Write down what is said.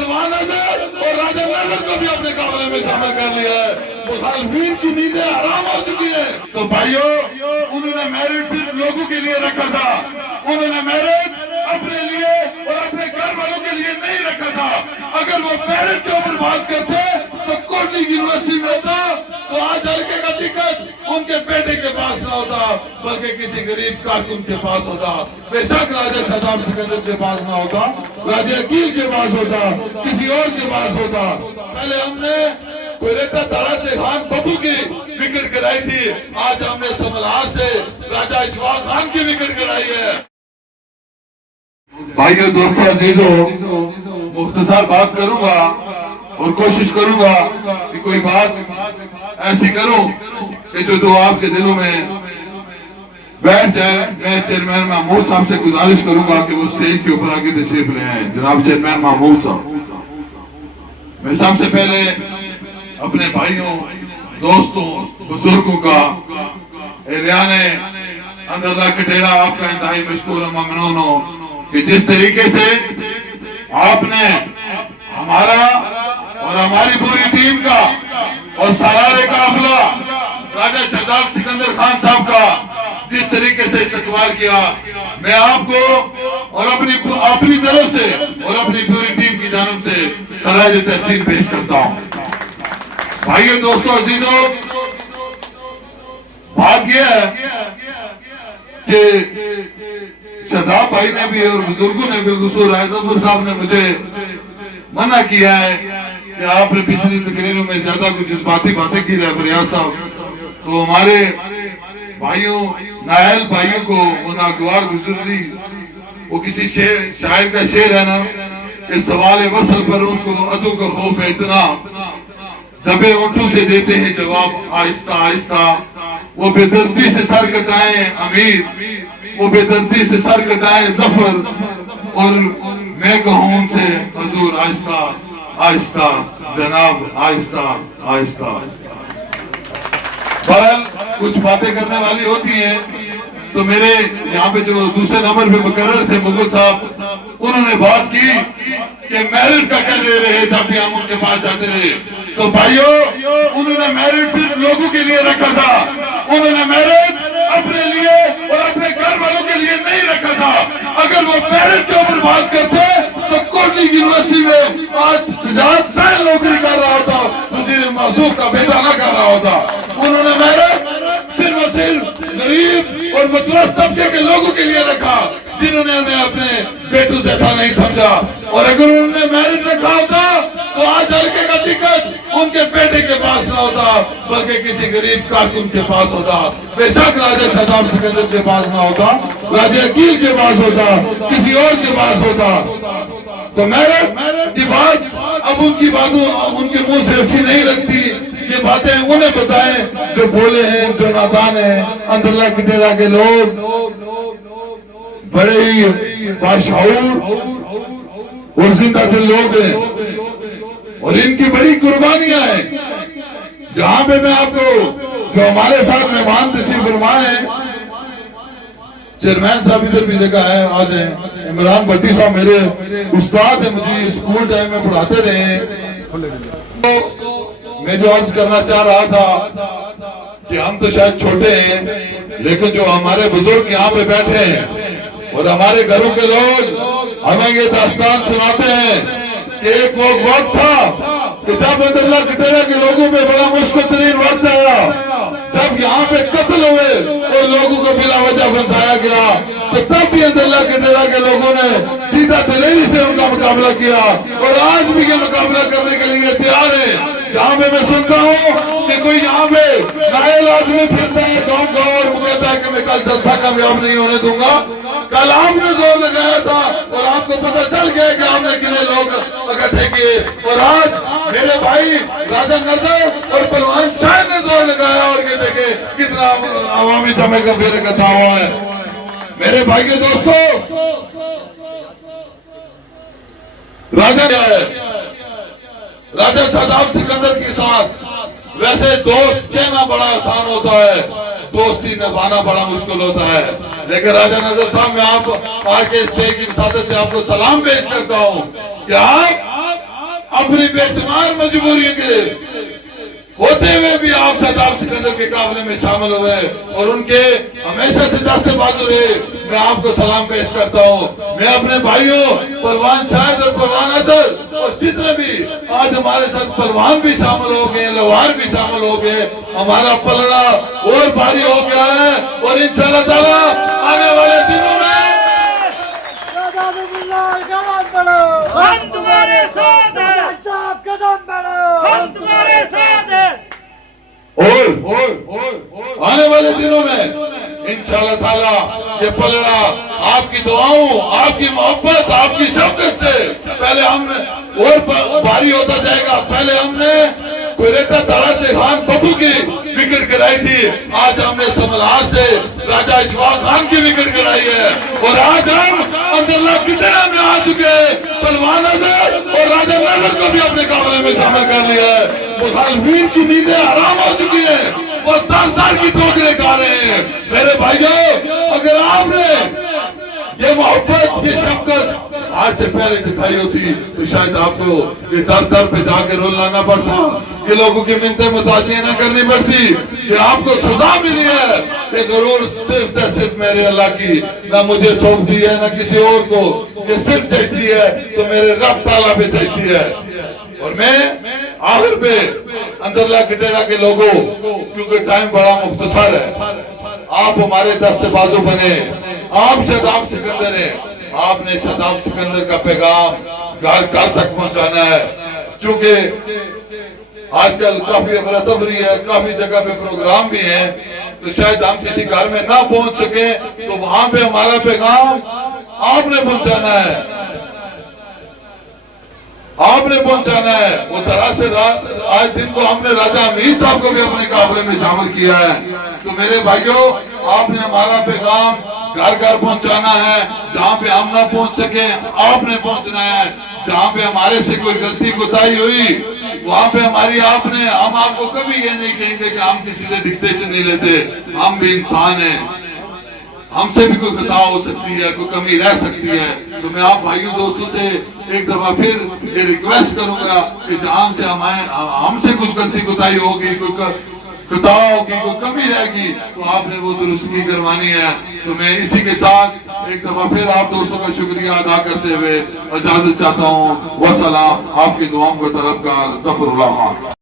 سلمان اظہر اور راجہ نظر کو بھی اپنے قابلے میں شامل کر لیا ہے. مخالفین کی نیندیں حرام ہو چکی ہیں. تو بھائیو، انہوں نے میرٹ صرف لوگوں کے لیے رکھا تھا. انہوں نے میرٹ اپنے لیے اور اپنے گھر والوں کے لیے نہیں رکھا تھا. اگر وہ میرٹ کے اوپر بات کرتے تو کوٹلی یونیورسٹی میں ہوتا تو آج ہلکے کا ٹکٹ ان کے بیٹے کے پاس نہ ہوتا بلکہ کسی غریب کارکن کے پاس ہوتا. بے شک راجہ شاداب سکندر کے پاس نہ ہوتا، راجہ عقیل کے پاس ہوتا، کسی اور کے پاس ہوتا. پہلے ہم نے کوئریٹا داڑا سے خان ببو کی وکٹ گرائی تھی، آج ہم نے سملار سے راجہ اشفاق خان کی وکٹ گرائی ہے. بھائیو، دوستو، عزیزو، مختصر بات کروں گا اور کوشش کروں گا کہ کوئی بات ایسی کروں کہ جو آپ کے دلوں میں بیٹھ جائے. میں چیئرمین محمود صاحب سے گزارش کروں گا کہ وہ سٹیج کے اوپر آگے تشریف لے آئیں. جناب چیئرمین محمود صاحب، میں سب سے پہلے اپنے بھائیوں، دوستوں، بزرگوں کا، اہلیان اندرلہ کٹیڑا، آپ کا انتہائی مشکور و ممنون ہو کہ جس طریقے سے آپ نے ہمارا اور ہماری پوری ٹیم کا اور سالار قافلہ راجہ شاداب سکندر خان صاحب کا جس طریقے سے استقبال کیا، میں آپ کو اور اپنی طرف سے اور اپنی پوری ٹیم کی جانب سے خراج تحسین پیش کرتا ہوں. بھائیو، دوستو، عزیزو، بات یہ ہے کہ شاداب بھائی نے بھی اور بزرگوں نے بالخصوص راجہ ظفر صاحب نے مجھے منع کیا ہے کہ آپ نے پچھلی تقریروں میں زیادہ کچھ جذباتی باتیں کی رہے فریاد صاحب. تو ہمارے بھائیوں، نائل بھائیوں کو وہ ناگوار گزری، وہ کسی شاعر کا شعر ہے نا کہ سوال وصل پر ان کو عدو کا خوف ہے اتنا، دبے اونٹوں سے دیتے ہیں جواب آہستہ آہستہ. وہ بے دردی سے سر کٹائیں امیر، وہ بے دردی سے سر کٹائیں ظفر، اور میں کہوں ان سے حضور آہستہ آہستہ جناب آہستہ آہستہ. بہرحال کچھ باتیں کرنے والی ہوتی ہیں. تو میرے یہاں پہ جو دوسرے نمبر پہ مقرر تھے مغل صاحب، انہوں نے بات کی کہ میرٹ کا کیا دے رہے جب بھی ہم ان کے پاس جاتے رہے. تو بھائیو، انہوں نے میرٹ صرف لوگوں کے لیے رکھا تھا. انہوں نے میرٹ اپنے لیے اور اپنے گھر والوں کے لیے نہیں رکھا تھا. اگر وہ میرٹ کے اوپر بات کرتے تو کوٹلی یونیورسٹی میں آج سجاد سین نوکری کر رہا ہوتا، وزیر موصوف کا بیٹا نہ کر رہا ہوتا. انہوں نے میرٹ صرف اور صرف غریب اور مدرس طبقے کے لوگوں کے لیے رکھا جنہوں نے ہمیں اپنے بیٹوں جیسا نہیں سمجھا. اور اگر انہوں نے میرٹ رکھا ہوتا تو آج ہلکے کا ٹکٹ ان کے بیٹے کے پاس نہ ہوتا بلکہ کسی غریب کارکن کے پاس ہوتا. بے شک راجہ شاداب سکندر کے پاس نہ ہوتا، راجہ عقیل کے پاس ہوتا، کسی اور کے پاس ہوتا. تو میرٹ کی بات اب ان کی باتوں ان کے منہ سے اچھی نہیں لگتی. یہ باتیں انہیں بتائیں جو بولے ہیں، جو نادان ہیں. اندرلہ کٹیڑا کے لوگ بڑے ہی باشعور اور زندہ دل لوگ ہیں اور ان کی بڑی قربانیاں ہیں. جہاں پہ میں آپ کو جو ہمارے ساتھ مہمان تشریف فرمائے ہیں، چیئرمین صاحب ادھر بھی جگہ ہے، آج ہیں عمران بھٹی صاحب میرے استاد ہیں، مجھے اسکول ٹائم میں پڑھاتے رہے ہیں. میں جو عرض کرنا چاہ رہا تھا کہ ہم تو شاید چھوٹے ہیں لیکن جو ہمارے بزرگ یہاں پہ بیٹھے ہیں اور ہمارے گھروں کے لوگ ہمیں یہ داستان سناتے ہیں کہ ایک وہ وقت تھا کہ جب اندرلہ کٹیڑا کے لوگوں پہ بڑا مشکل ترین وقت آیا، جب یہاں پہ قتل ہوئے اور لوگوں کو بلا وجہ پھنسایا گیا، تو تب بھی اندرلہ کٹیڑا کے لوگوں نے دیدہ دلیری سے ان کا مقابلہ کیا اور آج بھی یہ مقابلہ کرنے کے لیے تیار ہے. یہاں پہ میں سنتا ہوں کہ کوئی یہاں پہ نائل آدمی پھرتا ہے گاؤں گاؤں اور وہ کہتا ہے کہ میں کل جلسہ کامیاب نہیں ہونے دوں گا. کل آپ نے زور لگایا تھا اور آپ کو پتہ چل گیا کہ آپ نے کتنے لوگ اکٹھے کیے. اور آج میرے بھائی راجہ نظر اور پہلوان شاہ نے زور لگایا اور یہ دیکھیں کتنا عوامی جمع کا پھر اکٹھا ہوا ہے. میرے بھائی کے دوستو، راجہ کیا ہے؟ راجہ شاداب سکندر کے ساتھ ویسے دوست کہنا بڑا آسان ہوتا ہے، دوستی نبھانا بڑا مشکل ہوتا ہے. لیکن راجہ نظر صاحب، میں آپ آج کے اسٹیج کی سعادت سے آپ کو سلام پیش کرتا ہوں کہ آپ اپنی بے شمار مجبوریوں کے ہوتے ہوئے بھی آپ شاداب سکندر کے قافلے میں شامل ہوئے اور ان کے ہمیشہ سے دست بازو رہے. میں آپ کو سلام پیش کرتا ہوں. میں اپنے بھائیوں پروان شاہد اور پروان اظہر اور جتنے بھی آج ہمارے ساتھ پروان بھی شامل ہو گئے, لوہار بھی شامل ہو گئے, ہمارا پلڑا اور بھاری ہو گیا ہے اور انشاءاللہ تعالیٰ آنے والے دنوں میں ہم تمہارے ساتھ ہیں, ہم تمہارے ساتھ ہیں. اور آنے والے دنوں میں انشاءاللہ تعالیٰ یہ پلڑا آپ کی دعاؤں, آپ کی محبت, آپ کی شفقت سے پہلے ہم نے اور بھاری ہوتا جائے گا. پہلے ہم نے کوئریٹا داڑا سے خان ببو کی وکٹ گرائی تھی, آج ہم نے سملہار سے راجہ اشفاق خان کی وکٹ گرائی ہے اور آج ہم اندرلا کتنا میں آ چکے ہیں. پروان اظہر اور راجہ نظر کو بھی اپنے قابلے میں شامل کر لیا ہے. مخالفین کی نیندیں حرام ہو چکی ہیں, وہ دار دار کی ٹوکریں کھا رہے ہیں. میرے بھائیوں, اگر آپ نے یہ محبت, یہ شفقت آج سے پہلے دکھائی ہوتی تو شاید آپ کو یہ در در پہ جا کے رولنا نہ پڑتا, یہ لوگوں کی منتیں متوجہ نہ کرنی پڑتی. یہ آپ کو سزا ملی ہے. یہ غرور صرف میرے اللہ کی, نہ مجھے سونپ دی ہے نہ کسی اور کو. یہ صرف چاہتی ہے تو میرے رب تعالیٰ پہ چاہتی ہے. اور میں آخر پہ اندرلا کٹیرا کے لوگوں, کیونکہ ٹائم بڑا مختصر ہے, آپ ہمارے دست بازو بنے, آپ شاداب سکندر ہیں. آپ نے شاداب سکندر کا پیغام گھر گھر تک پہنچانا ہے. چونکہ آج کل کافی افراتفری ہے, کافی جگہ پہ پروگرام بھی ہیں, تو شاید ہم کسی گھر میں نہ پہنچ سکیں, تو وہاں پہ ہمارا پیغام آپ نے پہنچانا ہے, آپ نے پہنچانا ہے. وہ طرح سے آج دن کو ہم نے راجہ حمید صاحب کو بھی اپنے قافلے میں شامل کیا ہے. تو میرے بھائیوں, آپ نے ہمارا پیغام گھر گھر پہنچانا ہے. جہاں پہ ہم نہ پہنچ سکیں آپ نے پہنچنا ہے. جہاں پہ ہمارے سے کوئی غلطی کوتاہی ہوئی وہاں پہ ہماری آپ نے, ہم آپ کو کبھی یہ نہیں کہیں گے کہ ہم کسی سے ڈکٹیشن نہیں لیتے. ہم بھی انسان ہیں, ہم سے بھی کوئی خطا ہو سکتی ہے, کوئی کمی رہ سکتی ہے. تو میں آپ بھائیوں دوستوں سے ایک دفعہ پھر یہ ریکویسٹ کروں گا کہ جہاں سے ہم سے کچھ غلطی کوتاہی ہوگی, کوئی خطا ہوگی, کوئی کمی رہے گی, تو آپ نے وہ درستگی کروانی ہے. تو میں اسی کے ساتھ ایک دفعہ پھر آپ دوستوں کا شکریہ ادا کرتے ہوئے اجازت چاہتا ہوں. وسلام. آپ کی دعاؤں کا طلبگار ظفر اللہ خان.